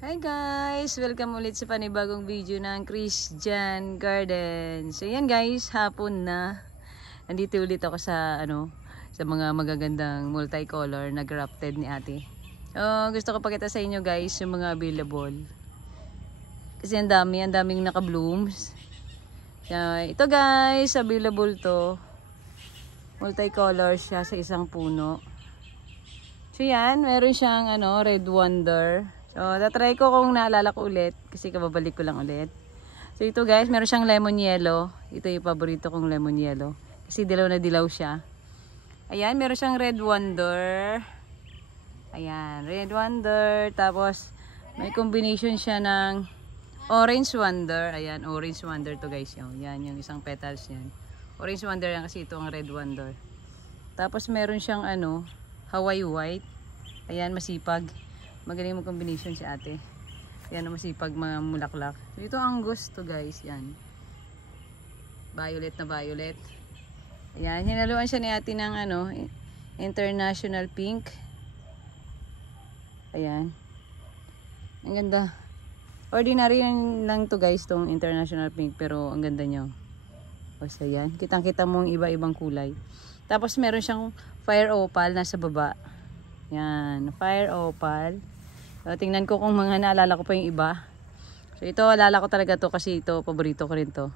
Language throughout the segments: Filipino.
Hi guys! Welcome ulit sa panibagong video ng Christian Garden. So yan guys, hapon na. Nandito ulit ako sa sa mga magagandang multicolor na grafted ni ate. Gusto ko pakita sa inyo guys yung mga available. Kasi ang daming naka-blooms. Ito guys, available to. Multicolor siya sa isang puno. So yan, meron siyang Red Wonder. So, tatry ko kung naalala ko ulit. Kasi kababalik ko lang ulit. So, ito guys, meron siyang lemon yellow. Ito yung paborito kong lemon yellow. Kasi dilaw na dilaw siya. Ayan, meron siyang red wonder. Ayan, red wonder. Tapos, may combination siya ng orange wonder. Ayan, orange wonder to guys. Yan, yung isang petals yan. Orange wonder yan kasi ito ang red wonder. Tapos, meron siyang Hawaii white. Ayan, masipag. Magaling mo combination si ate. Yan ang masipag mga mulaklak. So, ito ang gusto guys. Yan. Violet na violet. Ayan. Hinaluan siya ni ate ng international pink. Ayan. Ang ganda. Ordinary lang to guys tong international pink. Pero ang ganda niya. O so yan. Kitang kita mo ang iba-ibang kulay. Tapos meron siyang fire opal nasa baba. Yan, fire opal. So, tingnan ko kung mga naalala ko pa yung iba. So, ito, alala ko talaga to kasi ito, paborito ko rin to.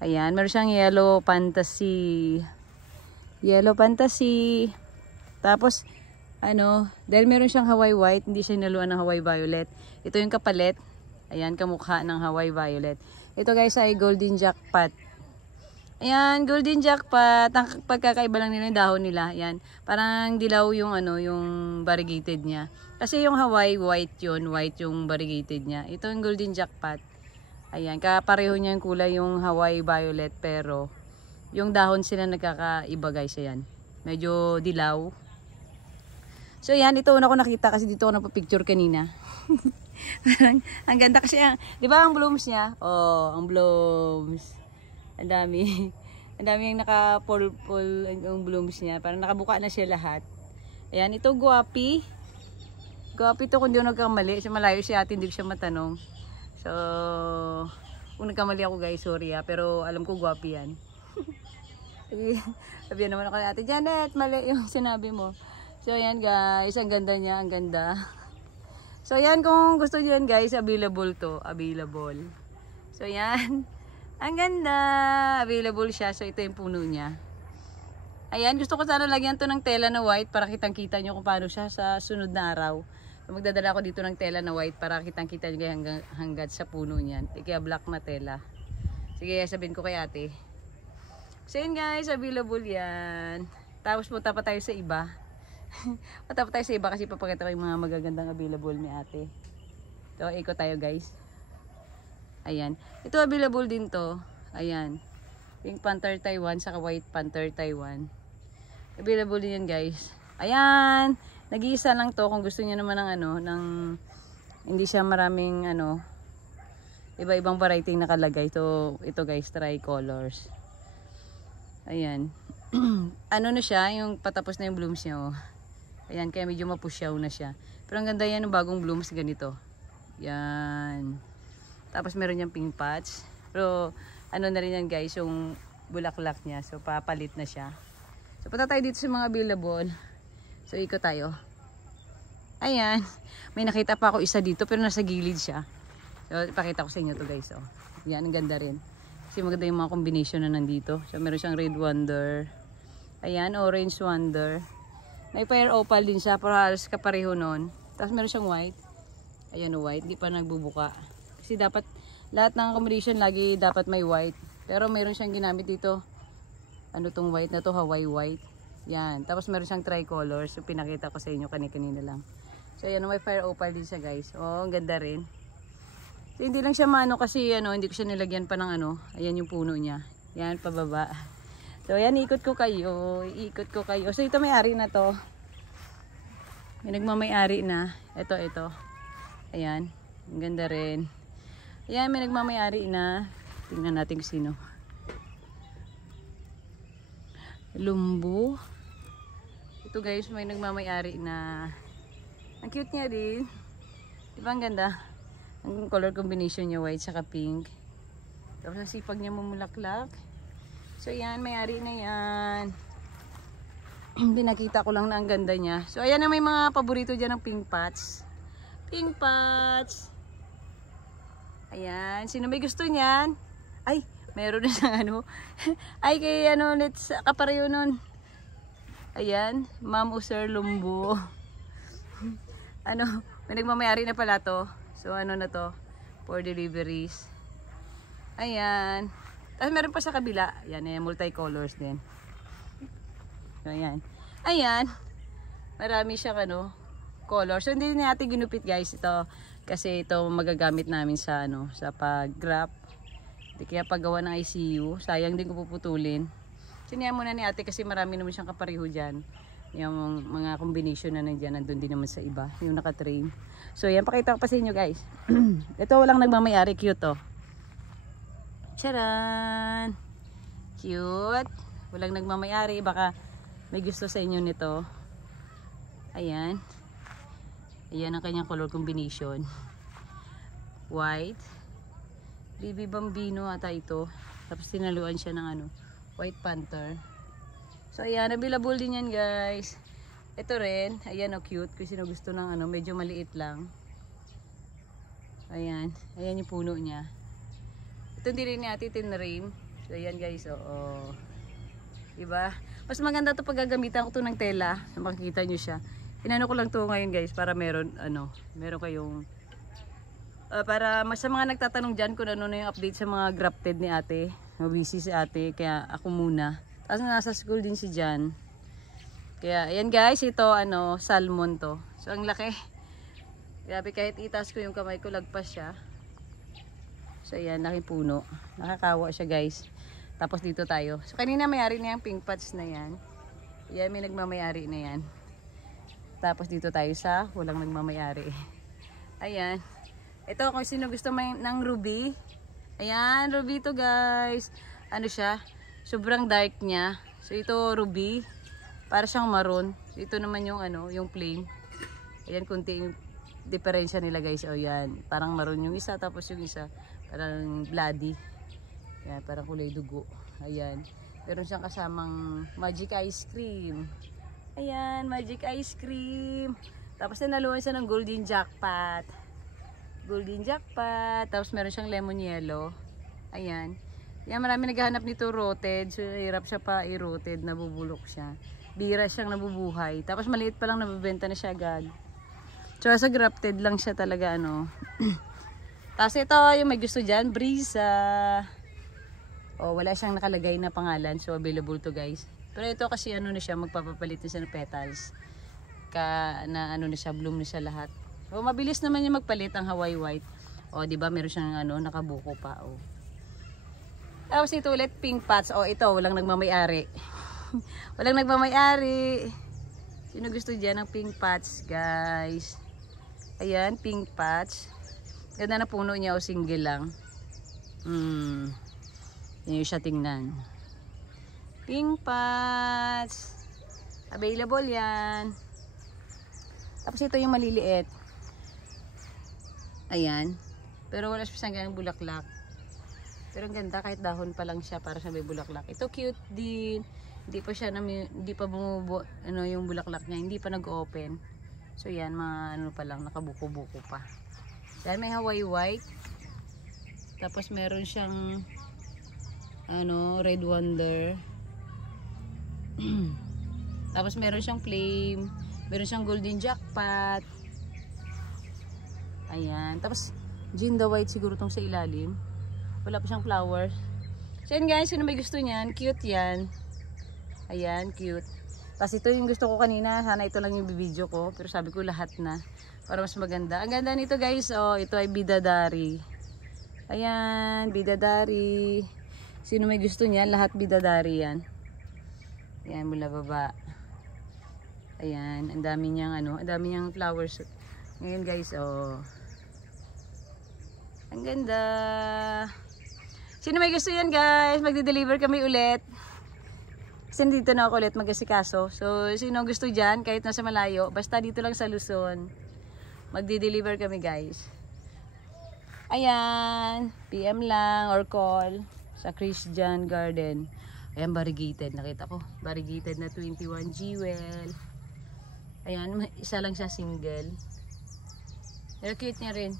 Ayan, meron siyang yellow fantasy. Yellow fantasy. Tapos, dahil meron siyang Hawaii white, hindi siya hinaluan ng Hawaii violet. Ito yung kapalit. Ayan, kamukha ng Hawaii violet. Ito guys ay golden jackpot. Ayan, golden jackpot. Ang pagkakaiba lang nila yung dahon nila. Ayan, parang dilaw yung yung variegated niya. Kasi yung Hawaii white yun, white yung variegated niya. Ito yung golden jackpot. Ayan, kapareho niya yung kulay yung Hawaii violet pero yung dahon sila nagkakaiba guys. Ayan, medyo dilaw. So ayan, ito una ko nakita kasi dito ako napapicture kanina. Ang ganda kasi, di ba ang blooms niya? Oh, ang blooms. Ang dami. Ang dami yung naka-purple yung blooms niya. Parang nakabuka na siya lahat. Ayan, ito guwapi. Guwapi to kung di ako nagkamali. Kasi malayo si ate, hindi ko siya matanong. So, kung nagkamali ako guys, sorry pero alam ko guwapi yan. Sabihan naman ako ni ate, Janet, mali yung sinabi mo. So, ayan guys, ang ganda niya, ang ganda. So, ayan, kung gusto niyo yan guys, available to. Available. So, ayan. Ang ganda. Available siya. So, ito yung puno niya. Ayan. Gusto ko sana lagyan to ng tela na white para kitang-kita nyo kung paano siya sa sunod na araw. So, magdadala ko dito ng tela na white para kitang-kita nyo hanggang sa puno niyan. Kaya black na tela. Sige, sabihin ko kay ate. So, yun guys. Available yan. Tapos punta pa tayo sa iba. Punta pa tayo sa iba kasi papakita ko yung mga magagandang available ni ate. So, ikot tayo guys. Ayan. Ito available din to. Ayan. Pink Panther Taiwan saka White Panther Taiwan. Available din yan guys. Ayan. Nag-iisa lang to kung gusto niyo naman ng hindi siya maraming iba-ibang variety nakalagay. So, ito guys, tricolors. Ayan. Na siya, yung patapos na yung blooms niya. Oh. Ayan, kaya medyo mapusyaw na siya. Pero ang ganda yan ng bagong blooms ganito. Yan. Tapos meron niyang pink patch. Pero na rin yan guys, yung bulaklak niya. So papalit na siya. So punta tayo dito sa mga available. So ikot tayo. Ayan. May nakita pa ako isa dito pero nasa gilid siya. So ipakita ko sa inyo to guys. Oh. Yan, ang ganda rin. Kasi maganda yung mga combination na nandito. So meron siyang red wonder. Ayan, orange wonder. May fire opal din siya. Pero halos kapareho nun. Tapos meron siyang white. Ayan o white. Hindi pa nagbubuka. Kasi dapat, lahat ng combination lagi dapat may white. Pero meron siyang ginamit dito. Tong white na to? Hawaii white. Yan. Tapos meron siyang tricolor. So pinakita ko sa inyo kanina lang. So yan, may fire opal din siya guys. Oh, ang ganda rin. So hindi lang siya kasi hindi ko siya nilagyan pa ng Ayan yung puno niya. Yan, pababa. So yan, ikot ko kayo. Ikot ko kayo. So ito may-ari na to. May nagmamay-ari na. Ito. Ayan. Ang ganda rin. Ayan, may nagmamayari na. Tingnan natin kung sino. Lumbu. Ito guys, may nagmamayari na. Ang cute niya din. Diba ang ganda? Ang color combination niya white saka pink. Tapos ang sipag niya mamulaklak. So yan, may-ari na yan. Binakita ko lang na ang ganda niya. So ayan na, may mga paborito dyan ng pink pots. Pink pots. Ayan, sino may gusto niyan? Ay, meron na siyang ano. Ay, kay ano, let's kapareho nun. Ayan, Ma'am Sir Lumbo. Ano, may nagmamayari na pala to. So ano na to, for deliveries. Ayan. Tapos meron pa sa kabila. Ayan, multicolors din. So ayan. Ayan. Marami siyang ano, color. So hindi natin ginupit guys ito. Kasi ito magagamit namin sa ano, sa pag-graph. Hindi kaya paggawa ng ICU. Sayang din ko puputulin. Sinihan muna ni ate kasi marami naman siyang kapareho dyan. Yung mga combination na nandyan, nandun din naman sa iba. Yung naka-train. So yan, pakita ko pa sa inyo guys. Ito walang nagmamayari. Cute to. Charan! Cute. Walang nagmamayari. Baka may gusto sa inyo nito. Ayan. Ayan ang kanyang color combination. White. Baby Bambino ata ito. Tapos tinaluan siya ng ano, White Panther. So ayan, available din yan guys. Ito rin. Ayan o, cute. Kung sino gusto ng ano, medyo maliit lang. Ayan. Ayan yung puno niya. Ito hindi rin natin tinrim. So ayan guys, oo. Diba? Mas maganda to pag gagamitan ko to ng tela. So, makikita nyo siya. Inano ko lang to ngayon guys para meron ano, meron kayong para sa mga nagtatanong dyan kung ano na yung update sa mga grafted ni ate. Busy si ate kaya ako muna. Tapos nasa school din si Jan. Kaya ayan guys, ito ano, salmon to. So ang laki. Grabe, kahit itas ko yung kamay ko lagpas siya. So ayan, laki puno. Nakakawa siya guys. Tapos dito tayo. So kanina may-ari na yung pink pots na yan. Ayan, may nagmamayari na yan. Tapos dito tayo sa walang nagmamayari. Ayan. Ito kung sino gusto ng ruby. Ayan, ruby to guys. Ano siya? Sobrang dark niya. So ito ruby. Para siyang maroon. So ito naman yung ano, yung plain. Ayan, kunti yung diferensya nila guys. O yan. Parang maroon yung isa. Tapos yung isa parang bloody. Ayan, parang kulay dugo. Ayan. Meron siyang kasamang magic ice cream. Ayan, magic ice cream. Tapos naluwan siya ng golden jackpot. Golden jackpot. Tapos meron siyang lemon yellow. Ayan. Yan, marami naghahanap nito rotted. So, hirap siya pa i-rotted. Nabubulok siya. Bira siyang nabubuhay. Tapos maliit pa lang nabibenta na siya agad. So, sa grafted lang siya talaga, ano. Tapos ito, yung may gusto dyan, Brisa. O, wala siyang nakalagay na pangalan. So, available to guys. Pero ito kasi ano na siya, magpapapalit na siya ng petals. Na ano na siya, bloom na siya lahat. O, mabilis naman yung magpalit ang Hawaii White. O, diba, meron siyang ano, nakabuko pa. O. Tapos ito ulit, pink pots. O, ito, walang nagmamayari. Walang nagmamayari. Sino gusto dyan ng pink pots, guys? Ayan, pink pots. Ganda na puno niya o single lang. Yan yung siya tingnan. Pink pots. Available yan. Tapos ito yung maliliit. Ayan. Pero wala siya siyang bulaklak. Pero ang ganda kahit dahon pa lang siya para sa may bulaklak. Ito cute din. Hindi pa bumubo ano yung bulaklak niya, hindi pa nag-open. So yan, mga ano pa lang, nakabuko-buko pa. Dahil may Hawaii White. Tapos meron siyang ano, Red Wonder. Tapos meron siyang Flame. Meron siyang Golden Jackpot. Ayan. Tapos Ginda White siguro tong sa ilalim. Wala pa siyang flowers. So yan guys, sino may gusto niyan, cute yan. Ayan, cute. Tapos ito yung gusto ko kanina. Sana ito lang yung video ko. Pero sabi ko lahat na. Para mas maganda. Ang ganda nito guys. Oh, ito ay bidadari. Ayan, bidadari. Sino may gusto niyan, lahat bidadari yan. Ayan, mula baba. Ayan, ang dami niyang ano, ang dami niyang flowers. Ngayon guys, oh. Ang ganda. Sino may gusto yan guys? Magde-deliver kami ulit. Kasi dito na ako ulit mag-asikaso. So, sino gusto dyan? Kahit nasa malayo. Basta dito lang sa Luzon. Magde-deliver kami guys. Ayan, PM lang or call sa Christian Garden. Ayan, variegated. Nakita ko, variegated na 21 jewel. Ayan, isa lang siya single. Pero cute niya rin.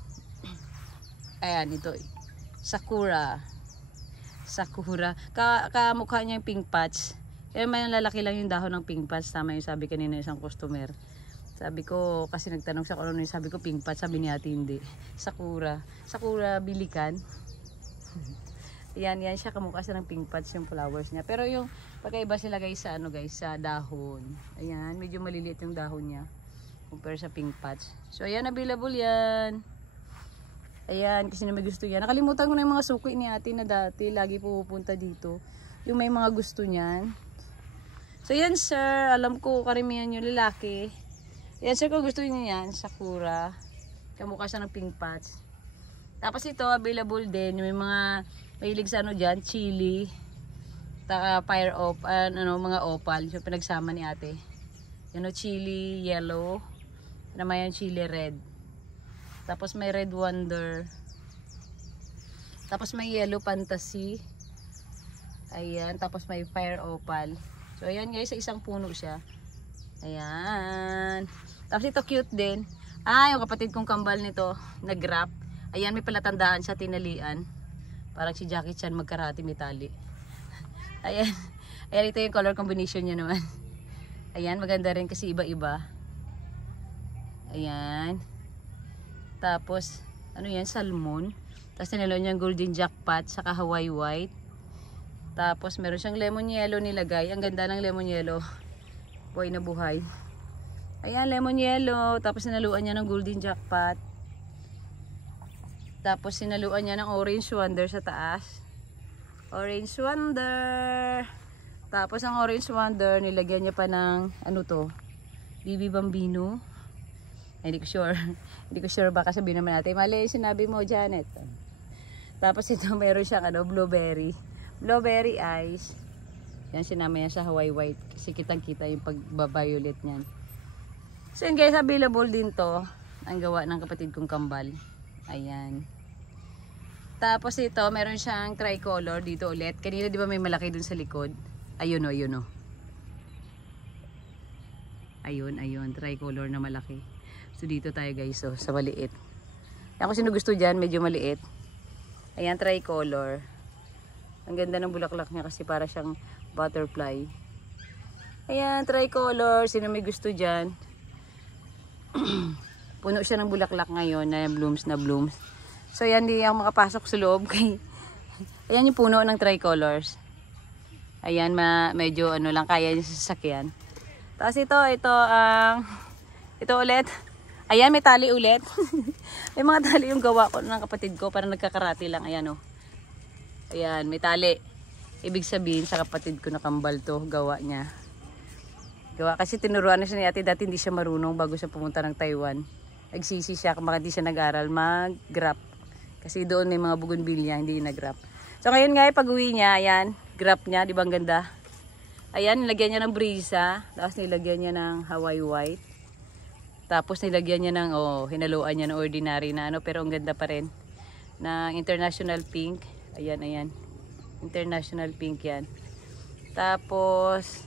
Ayan, ito. Sakura. Sakura. Kamukha niya yung pink patch. Kaya may lalaki lang yung dahon ng pink patch. Tama yung sabi kanina isang customer. Sabi ko, kasi nagtanong sa kung ano, sabi ko pink patch. Sabi ni ate hindi. Sakura. Sakura bilikan. Ayan, yan siya. Kamukha siya ng pink patch yung flowers niya. Pero yung pagkaiba sila guys sa ano guys, sa dahon. Ayan, medyo maliliit yung dahon niya. Compare sa pink patch. So ayan, available yan. Ayan, kasi na may gusto yan. Nakalimutan ko na yung mga suki ni ate na dati. Lagi pupunta dito. Yung may mga gusto niyan. So yan sir, alam ko karamihan yung lalaki. Yan sir, kung gusto niyo yan, Sakura. Kamukha siya ng pink patch. Tapos ito, available din. May mga mahilig sa ano dyan, chili. Taka fire opal, ano, mga opal. So pinagsama ni ate. Yan o, chili yellow. Naman yung chili red. Tapos may red wonder. Tapos may yellow fantasy. Ayan, tapos may fire opal. So ayan guys, sa isang puno siya. Ayan. Tapos ito cute din. Ah, yung kapatid kong kambal nito, nag-wrap. Ayan, may palatandaan siya, tinalian. Parang si Jackie Chan magkarati may tali. Ayan. Ayan, ito yung color combination niya naman. Ayan, maganda rin kasi iba-iba. Ayan. Tapos, ano yan, salmon. Tapos tinalo niya golden jackpot, saka Hawaii white. Tapos meron siyang lemon yellow nilagay. Ang ganda ng lemon yellow. Buhay na buhay. Ayan, lemon yellow. Tapos sinaluan niya ng golden jackpot. Tapos sinaluan niya ng orange wonder sa taas. Orange wonder. Tapos ang orange wonder, nilagyan niya pa ng, ano to? Bibi Bambino. Ay, hindi ko sure. Hindi ko sure, baka sabihin naman natin. Mali yung sinabi mo, Janet. Tapos ito, meron siyang ano, blueberry. Blueberry eyes. Yan, sinama yan sa Hawaii white. Kasi kitang-kita yung pagba-violet niyan. So yun guys, available din to. Ang gawa ng kapatid kong kambal. Ayan. Tapos ito, meron siyang tricolor dito ulit. Kanina di ba may malaki dun sa likod? Ayun o, ayun o. Ayun, ayun. Tricolor na malaki. So dito tayo guys, so, sa maliit. Ako sino gusto dyan, medyo maliit. Ayan, tricolor. Ang ganda ng bulaklak niya kasi para siyang butterfly. Ayan, tricolor. Sino may gusto dyan? Puno siya ng bulaklak ngayon na blooms na blooms. So ayan, di ako makapasok sa loob. Ayan yung puno ng tricolors. Ayan, medyo ano lang, kaya yung sasakyan. Tapos ito ulit. Ayan, may tali ulit. May mga tali yung gawa ko ng kapatid ko. Parang nagkakarati lang. Ayan o. Ayan, may tali. Ibig sabihin sa kapatid ko na kambal to. Gawa niya. Gawa kasi tinuruan na siya ni ate. Dati hindi siya marunong bago siya pumunta ng Taiwan. Nagsisi siya. Kung hindi siya nag-aral, mag-grap. Kasi doon may mga bougainvillea, hindi nag-grap. So ngayon nga, pag uwi niya, ayan, grap niya. Di ba ang ganda? Ayan, nilagyan niya ng brisa. Tapos nilagyan niya ng Hawaii white. Tapos nilagyan niya ng, hinaluan niya ng ordinary na ano, pero ang ganda pa rin. Na international pink. Ayan, ayan. International pink yan. Tapos,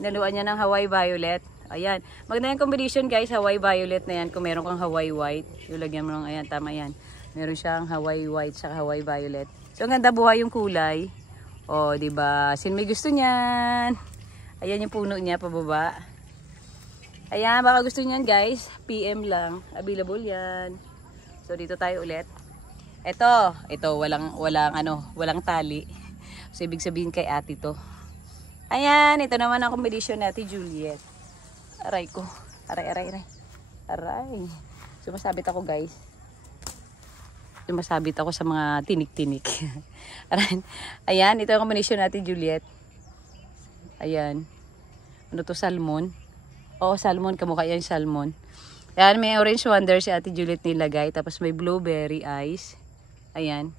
hinaluan niya ng Hawaii violet. Ayan. Maganda yung combination guys, Hawaii violet na yan. Kung meron kang Hawaii white, yung lagyan mo ng, ayan, tama yan. Meron siyang Hawaii white sa Hawaii violet. So, ang ganda buhay yung kulay. O, diba? Sino may gusto niyan? Ayan yung puno niya, pababa. Ayan, baka gusto niyan guys, PM lang. Available yan. So dito tayo ulit. Ito walang tali. So ibig sabihin kay ate to. Ayan, ito naman ang combination natin, Juliet. Aray ko. Aray. Sumasabit ako guys. Sumasabit ako sa mga tinik-tinik. Ayan, ito ang combination natin, Juliet. Ayan. Ano to, salmon? Oo, salmon. Kamukha yan salmon. Ayan, may orange wonder si ate Juliet nilagay. Tapos may blueberry eyes. Ayan.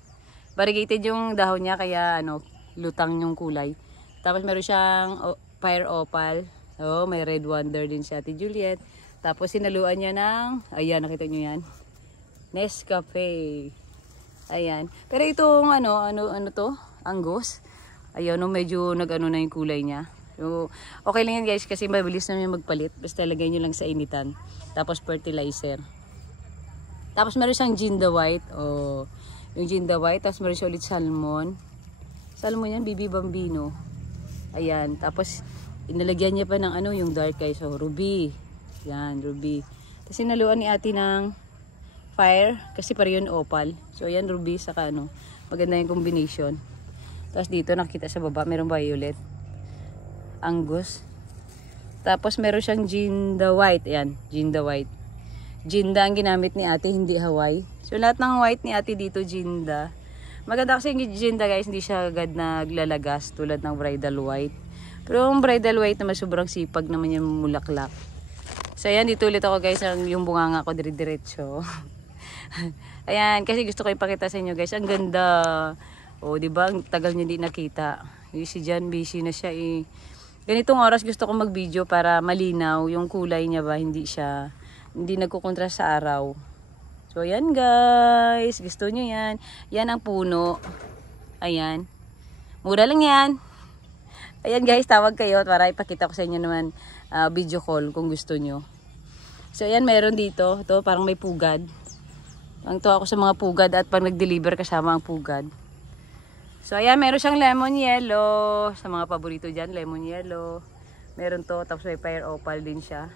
Variegated yung dahon niya, kaya ano, lutang yung kulay. Tapos meron siyang fire opal. Oh, may red wonder din si ate Juliet. Tapos sinaluan niya ng, ayan, nakita nyo yan, Nescafe. Ayan. Pero itong ano to? Angus. Ayun, no, medyo nag-ano na yung kulay niya. So, okay lang yan guys kasi mabilis na yung magpalit. Basta lagay nyo lang sa initan. Tapos fertilizer. Tapos meron siyang Ginda White. Oh, yung Ginda White. Tapos meron siya ulit salmon. Salmon yan, Bibi Bambino. Ayan. Tapos inalagyan niya pa ng ano, yung dark guys. So, ruby. Yan, ruby. Tapos sinaluan ni ate ng fire. Kasi pareho yun opal. So, ayan, ruby saka ano. Maganda yung combination. Tapos dito nakita sa baba, meron violet. Angus. Tapos meron siyang Ginda White. Ayan, Ginda White. Ginda ang ginamit ni ate, hindi Hawaii. So lahat ng white ni ate dito, Ginda. Maganda kasi yung Ginda guys, hindi siya agad naglalagas tulad ng bridal white. Pero yung bridal white naman sobrang sipag naman yung mulaklak. So ayan, dito ulit ako guys, yung bunganga ko dire-diretso. Ayan, kasi gusto ko ipakita sa inyo guys, ang ganda. O, di ba? Ang tagal niya di nakita. Si Jan, busy na siya eh. Ganitong oras gusto ko mag-video para malinaw yung kulay niya ba, hindi nagkukontra sa araw. So, ayan guys. Gusto nyo yan. Yan ang puno. Ayan. Mura lang yan. Ayan guys, tawag kayo para ipakita ko sa inyo naman video call kung gusto nyo. So, ayan, meron dito. Ito, parang may pugad. Ang tuwa ako sa mga pugad at pag nag-deliver kasama ang pugad. So, ayan, meron siyang lemon yellow. Sa mga paborito dyan, lemon yellow. Meron to, tapos may fire opal din siya.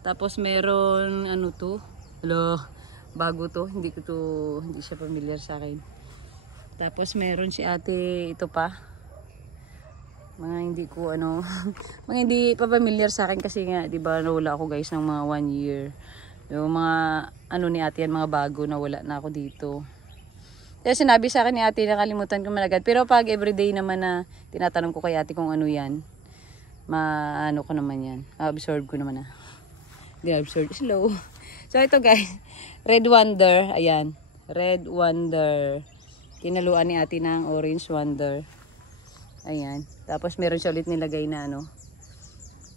Tapos meron, ano to? Hello, bago to. Hindi siya familiar sa akin. Tapos meron si ate, ito pa. Mga hindi ko, mga hindi pa familiar sa akin kasi nga, di ba, nawala ako guys ng mga 1 year. Yung mga, ni ate yan, mga bago, nawala na ako dito. Kaya sinabi sa akin ni ate, nakalimutan ko malagad. Pero pag everyday naman na tinatanong ko kay ate kung ano yan, ko naman yan. Absorb ko naman na. Hindi absorb, slow. So ito guys, Red Wonder. Ayan, Red Wonder. Tinaluan ni ate ng Orange Wonder. Ayan. Tapos meron siya ulit nilagay na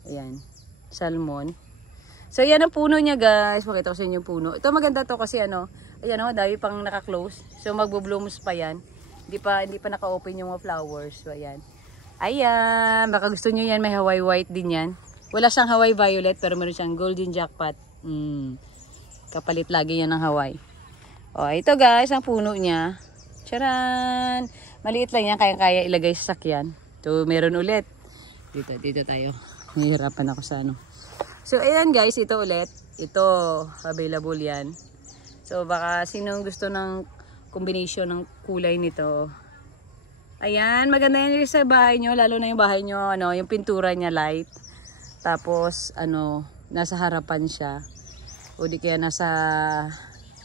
ayan, salmon. So yan ang puno niya guys. Makita ko sa inyo yung puno. Ito maganda to kasi ayan dahil pang naka-close. So magbo-blooms pa yan. Hindi pa naka-open yung mga flowers. So ayan. Ayan, baka gusto niyo yan, may Hawaii white din yan. Wala siyang Hawaii violet pero meron siyang golden jackpot. Kapalit lagi yan ng Hawaii. Oh, ito guys, ang puno niya. Charan! Maliit lang yan, kaya ilagay sa sakyan. So meron ulit. Dito tayo. Nahihirapan ako sa So ayan guys, ito ulit. Ito, available yan. So baka sinong gusto ng combination ng kulay nito. Ayan, maganda yan sa bahay nyo. Lalo na yung bahay nyo, yung pintura niya light. Tapos, nasa harapan siya. O di kaya nasa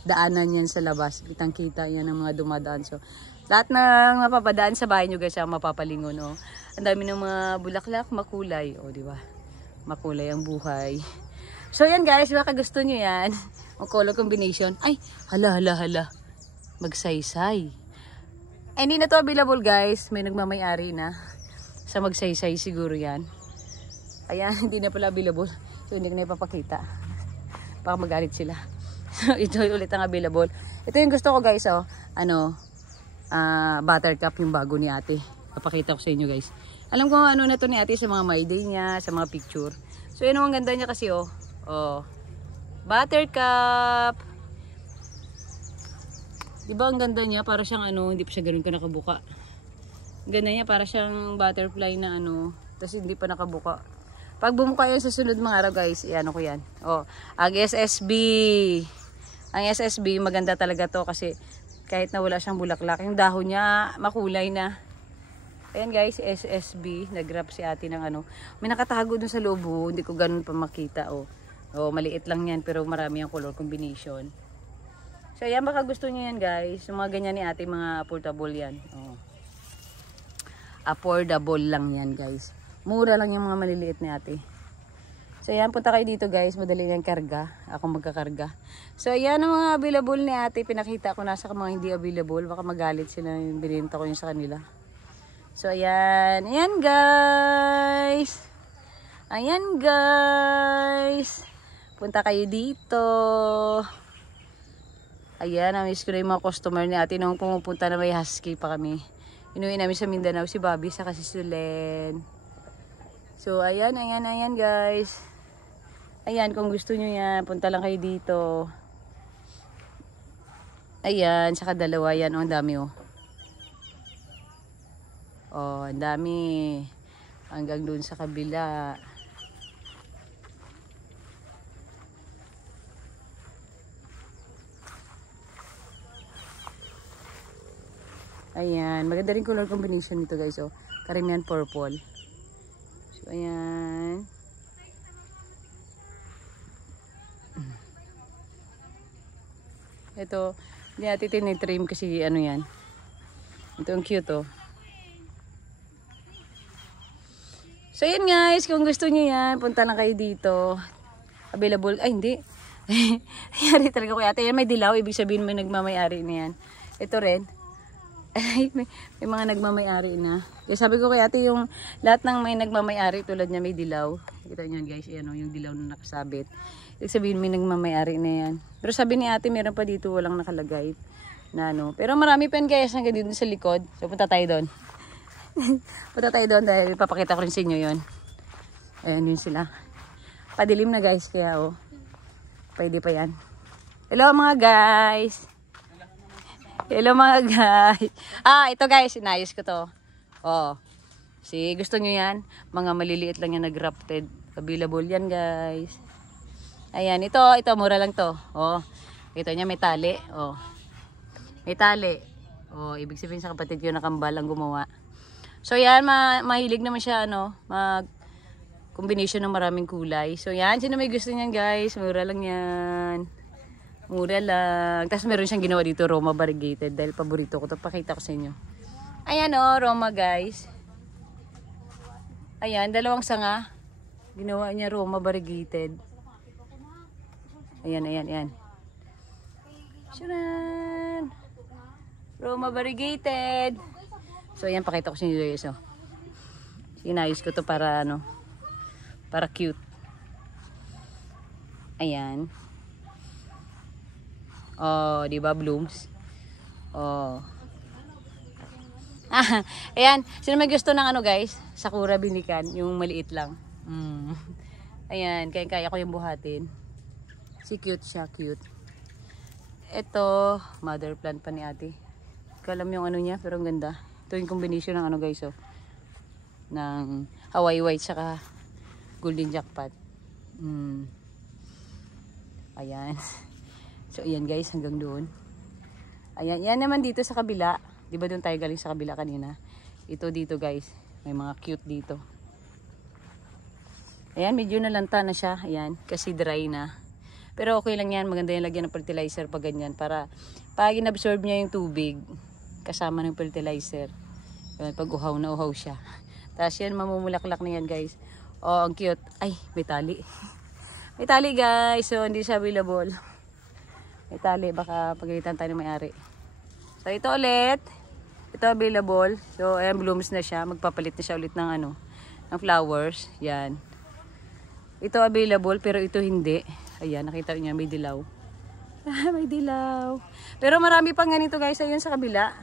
daanan yan sa labas. Kitang-kita yan ng mga dumadaan. So, lahat ng mapapadaan sa bahay nyo guys, mapapalingon. Ang dami ng mga bulaklak, makulay. O, di ba? Makulay ang buhay. So, yan guys, baka gusto nyo yan. Ang color combination. Ay, hala. Magsaysay. Ay, hindi na to available guys. May nagmamayari na. Sa magsaysay siguro yan. Ayan, hindi na pala available. So, hindi ko na ipapakita. Baka magalit sila. So, ito ulit ang available. Ito yung gusto ko guys, buttercup yung bago ni ate. Papakita ko sa inyo guys. Alam ko na to ni ate sa mga my day niya, sa mga picture. So, yun ang ganda niya kasi buttercup. Diba ang ganda niya? Para siyang hindi pa siya ganun ka nakabuka. Ganda niya, para siyang butterfly na tapos hindi pa nakabuka. Pag bumuka yan sa sunod mga araw guys, ko yan. Ang SSB. Ang SSB, maganda talaga to kasi kahit na wala siyang bulaklak, yung dahon niya makulay na. Ayan guys, SSB. Nag-wrap si ate ng may nakatago dun sa loob. Hindi ko ganun pa makita. Maliit lang yan pero marami ang color combination. So yan, baka gusto niyo yan guys. Yung mga ganyan ni ate, mga affordable yan. Affordable lang yan guys. Mura lang yung mga maliliit ni ate. So yan, punta kayo dito guys. Madali niyang karga. Ako magkakarga. So yan ang mga available ni ate. Pinakita ko na sa mga hindi available. Baka magalit sila yung binenta ko yung sa kanila. So ayan. Ayan guys. Ayan guys. Punta kayo dito. Ayan, na-miss ko na yung mga customer ni ate nung pumupunta na may husky pa kami. Inuwi namin sa Mindanao si Bobby sa si Sulen. So, ayan guys. Ayan, kung gusto nyo yan, punta lang kayo dito. Ayan, saka dalawa yan. Oh, ang dami oh. Oh, ang dami. Hanggang dun sa kabila. Ayan, maganda rin color combination nito guys. Oh, karamihan purple. So, ayan. Ito, hindi natin tinitrim kasi ano yan. Ito ang cute oh. So yan guys, kung gusto niyo yan, punta na kayo dito. Available, ay hindi. Yari talaga kuya ate, yan may dilaw, ibig sabihin may nagmamayari na yan. Ito rin. Ay, may mga nagmamayari na. Kaya sabi ko kay ate, yung lahat ng may nagmamayari tulad niya may dilaw. Kita niyo guys, ayan o, yung dilaw na nakasabit. Ibig sabihin may nagmamayari na yan. Pero sabi ni ate, meron pa dito walang nakalagay na ano. Pero marami pa yan guys, hanggang dito sa likod. So punta tayo doon. Punta tayo doon dahil papakita ko rin sa inyo yun. Ayan yun sila. Padilim na guys, kaya oh. Pwede pa yan. Hello mga guys. Hello mga guys. Ito guys, inayos ko to. Oh. Si gusto nyo yan? Mga maliliit lang yan na grafted. Available yan guys. Ayan, ito mura lang to. Oh. Ito niya may tali. Oh. May tali. Oh, ibig sabihin sa kapatid ko na kambal ang gumawa. So yan, mahilig naman siya ano, mag combination ng maraming kulay. So yan, sino may gusto niyan guys? Mura lang yan. Mura lang. Tapos meron siyang ginawa dito, Roma variegated. Dahil paborito ko ito. Pakita ko sa inyo. Ayan o, Roma guys. Ayan, dalawang sanga. Ginawa niya Roma variegated. Ayan, ayan, ayan. Sharan! Roma variegated. So ayan, pakita ko sa inyo guys. Oh. Sinayos ko to para ano, para cute. Ayan. Oh, di ba blooms? Oh. Ayan, sino may gusto ng ano guys? Sakura binikan, yung maliit lang. Ayan, kaya ko yung buhatin. Si cute siya, cute. Ito, mother plant pa ni ate. Kalam yung ano niya, pero ang ganda. Ito yung combination ng ano guys, oh. Ng Hawaii white saka golden jackpot. Ayan. So, ayan guys, hanggang doon. Ayan, yan naman dito sa kabila. Di ba doon tayo galing sa kabila kanina? Ito dito guys. May mga cute dito. Ayan, medyo nalanta na siya. Ayan, kasi dry na. Pero okay lang yan. Maganda yung lagyan ng fertilizer pag ganyan. Para pag inabsorb niya yung tubig, kasama ng fertilizer. Pag uhaw na uhaw siya. Tapos yan, mamumulaklak na yan guys. Oh, ang cute. Ay, may tali. May tali guys. So, hindi siya available. May tali, baka pagalitan tayo ng may-ari. So, ito ulit. Ito available. So, ayan, blooms na siya. Magpapalit na siya ulit ng ano, ng flowers. Yan. Ito available, pero ito hindi. Ayan, nakita niya, may dilaw. May dilaw. Pero marami pang ganito guys. Ayun sa kabila.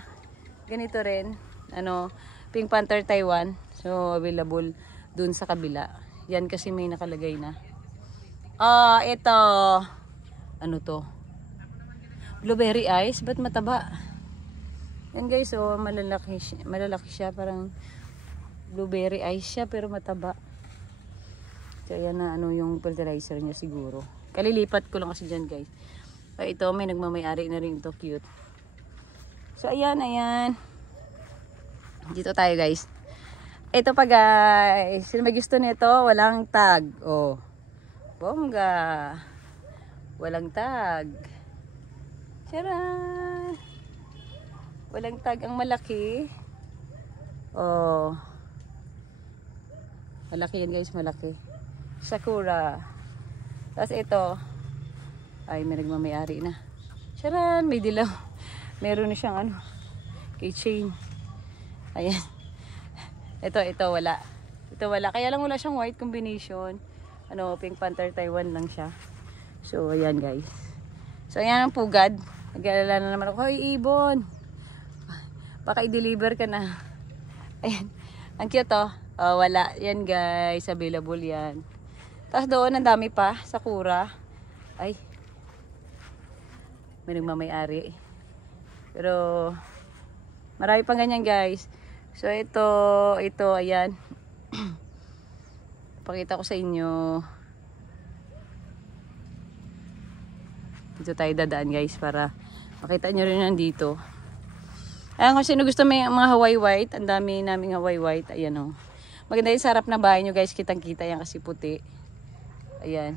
Ganito rin. Ano, Pink Panther Taiwan. So, available dun sa kabila. Yan kasi may nakalagay na. Ito. Ano to? Blueberry ice, ba't mataba? Yan guys, oh, malalaki siya, parang blueberry ice siya, pero mataba. So, yan na, ano, yung fertilizer niya siguro. Kalilipat ko lang kasi dyan guys. So, ito, may nagmamayari na rin ito, cute. So, ayan, ayan. Dito tayo guys. Ito pa guys, sino may gusto nito? Walang tag. Oh, bongga. Walang tag. Charan! Walang tag ang malaki. Oh. Malaki yan guys, malaki. Sakura. Tapos ito. Ay, may nagmamayari na. Charan! May dilaw. Meron na siyang ano, keychain. Ayan. Ito wala. Ito wala. Kaya lang wala siyang white combination. Ano, Pink Panther Taiwan lang siya. So, ayan guys. So, ayan ang pugad. Nag-aalala na naman ako, hoy ibon. Baka i-deliver ka na. Ayan. Ang cute oh. Oh, wala. Yan guys. Available yan. Tapos doon, ang dami pa. Sakura. Ay. May nagmamayari. Pero, marami pang ganyan guys. So, ito, ayan. Pakita ko sa inyo. Dito tayo dadaan guys para makita nyo rin nandito. Ayan, kung sino gusto may mga Hawaii white, ang dami naming Hawaii white. Ayan o. Maganda yung sarap na bahay nyo guys, kitang kita yan kasi puti. Ayan.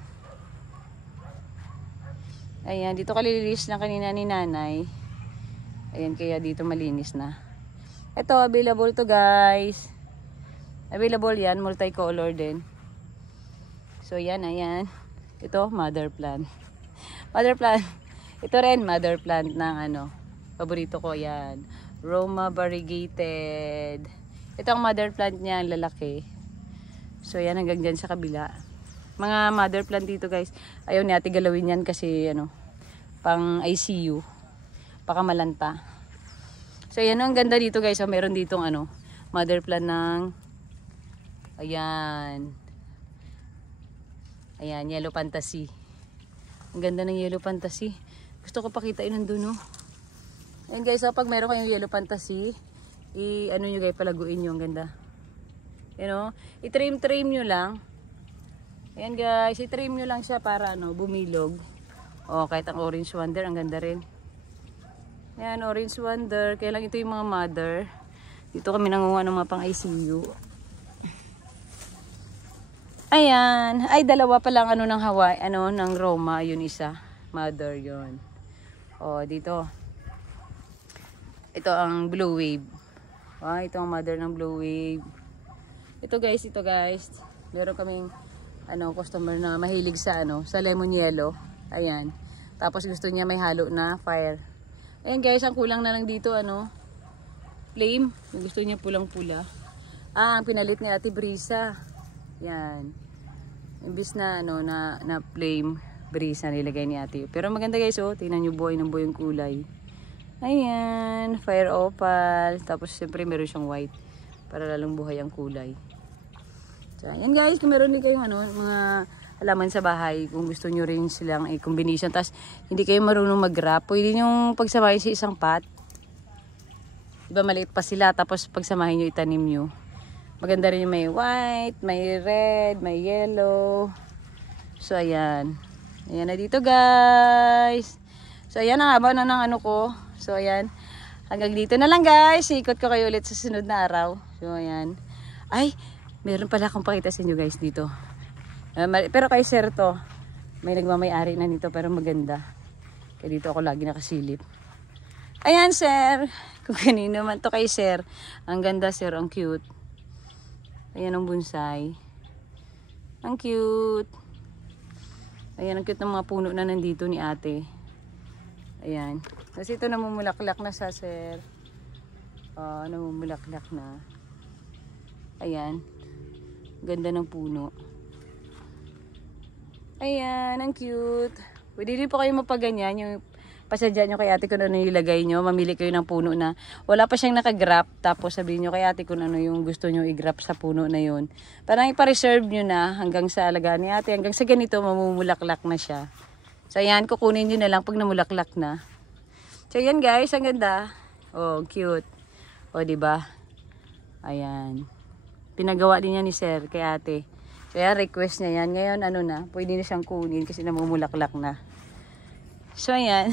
Ayan, dito kalilinis na kanina ni nanay. Ayan, kaya dito malinis na. Ito, available to guys. Available yan, multicolor din. So yan, ayan. Ito, mother plant. Mother plant. Ito rin, mother plant ng ano. Paborito ko yan. Roma variegated. Ito ang mother plant niya, lalaki. So yan, hanggang dyan sa kabila. Mga mother plant dito guys. Ayaw ni ate galawin yan kasi ano, pang ICU. Pakamalanta. So yan, ang ganda dito guys. So, meron ditong ano, mother plant ng ayan. Ayan, yellow fantasy. Ang ganda ng yellow fantasy. Gusto ko pakita yun nandun, no? Ayan guys, so pag meron kayong yellow fantasy, ano nyo guys, palaguin nyo. Ang ganda. You know? I-trim nyo lang. Ayan guys, i-trim nyo lang siya para ano, bumilog. O, kahit ang orange wonder, ang ganda rin. Ayan, orange wonder. Kaya lang ito yung mga mother. Dito kami nangunga ng mga pang ICU. Ayan. Ay, dalawa pa lang ano ng Hawaii, ano, ng Roma. Yun isa. Mother yun. O, dito. Ito ang blue wave. O, ito ang mother ng blue wave. Ito guys. Meron kaming, ano, customer na mahilig sa, ano, sa lemon yellow. Ayan. Tapos gusto niya may halo na fire. Ayan guys, ang kulang na lang dito, ano, flame. Yung gusto niya pulang-pula. Ah, ang pinalit ni Ate Brisa. Yan. Imbis na ano na flame breeze na nilagay ni ate. Pero maganda guys, oh. Tingnan nyo buhay ng buhay yung kulay. Ayan. Fire opal. Tapos siyempre meron siyang white. Para lalong buhay ang kulay. So, ayan guys. Kung meron din kayong ano, mga halaman sa bahay. Kung gusto nyo rin silang i-combination. Tapos hindi kayo marunong mag-wrap. Pwede nyo pagsamahin sa isang pot. Diba maliit pa sila. Tapos pagsamahin nyo, itanim nyo. Maganda rin yung may white, may red, may yellow. So, ayan. Ayan na dito, guys. So, ayan. Ang haba na ng ano ko. So, ayan. Hanggang dito na lang, guys. Ikot ko kayo ulit sa sunod na araw. So, ayan. Ay, meron pala akong pakita sa inyo, guys, dito. Pero kay sir to. May nagmamayari na nito, pero maganda. Kaya dito ako lagi nakasilip. Ayan, sir. Kung kanino man to kay sir. Ang ganda, sir. Ang cute. Ayan ang bonsai. Ang cute. Ayan, ang cute ng mga puno na nandito ni ate. Ayan. Kasi ito namumulaklak na sa sir. Namumulaklak na. Ayan. Ganda ng puno. Ayan, ang cute. Pwede rin po kayo mapaganyan yung pasadya nyo kay ate kung ano nilagay nyo. Mamili kayo ng puno na wala pa siyang nakagrap. Tapos sabihin nyo kay ate kung ano yung gusto nyo i-grap sa puno na yun. Parang ipa-reserve nyo na hanggang sa alagaan ni ate. Hanggang sa ganito mamumulaklak na siya. So ayan, kukunin nyo na lang pag namulaklak na. So ayan guys, ang ganda. Oh, cute. Oh, diba? Ayan. Pinagawa din niya ni sir kay ate. So ayan, request niya yan. Ngayon ano na, pwede na siyang kunin kasi namumulaklak na. So ayan.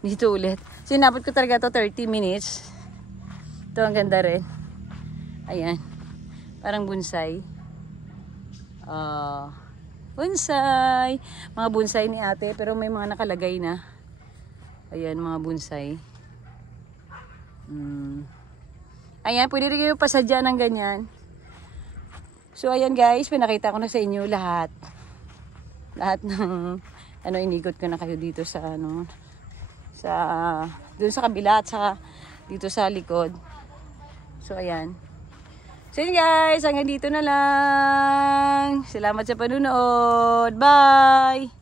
Dito ulit. Sinabot ko talaga to 30 minutes. Ito ang ganda rin. Ayan. Parang bonsai. Bonsai. Mga bonsai ni ate. Pero may mga nakalagay na. Ayan, mga bonsai. Ayan, pwede rin kayo pasadya ng ganyan. So ayan guys, pinakita ko na sa inyo lahat. Lahat ng ano, inigot ko na kayo dito sa ano, doon sa kabila at sa dito sa likod. So ayan. So yun guys, hanggang dito na lang. Salamat sa panunood. Bye!